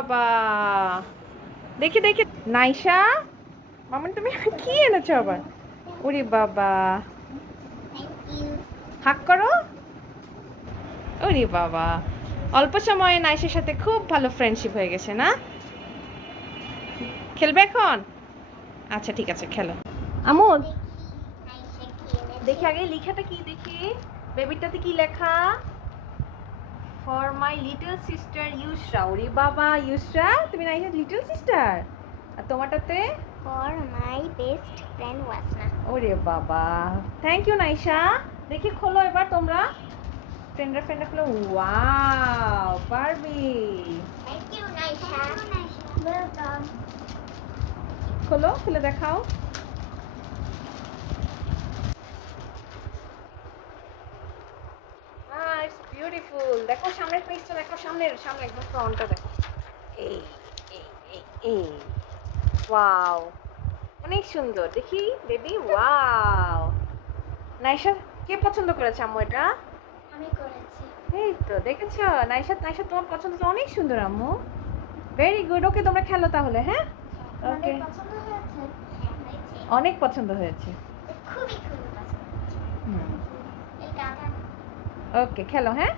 বাবা। দেখি দেখি। মামন তুমি কি এনেছো আবার? ওরে বাবা। হাক করো। ওরে বাবা। অল্প সময়ে নাইশের সাথে খুব ভালো ফ্রেন্ডশিপ হয়ে গেছে, না? খেলবে এখন? আচ্ছা ঠিক আছে, খেলো। আমোদ দেখি আগে লেখাটা কি, দেখি। বেবিটাতে কি লেখা? For my little sister Yusra ওরে বাবা ইউসরা তুমি না লিটল সিস্টার আর তোমারটাতে? For my best friend Wasna. ওরে বাবা থ্যাংক ইউ নাইশা। দেখি খোলো এবার তোমরা। ফ্রেন্ডরা ফ্রেন্ডরা খোলো। ওয়াও পারবি Thank you, Naisha. Welcome. খোলো খুলে দেখাও। বিউটিফুল দেখো সামনের পেজটা দেখো সামনের সামনে একদম ফ্রন্টটা দেখো। এই এই ওয়াও অনেক সুন্দর। দেখি বেবি ওয়াও নাইশা কে পছন্দ করেছে আম্মু এটা? আমি করেছি। এই তো দেখেছ? নাইশা নাইশা তোমার পছন্দ তো অনেক সুন্দর আম্মু। ভেরি গুড ওকে তোমরা খেলো তাহলে হ্যাঁ? ওকে অনেক পছন্দ হয়েছে খুবই খুবই পছন্দ হয়েছে। হুম এই কাকা ওকে খেলো হ্যাঁ?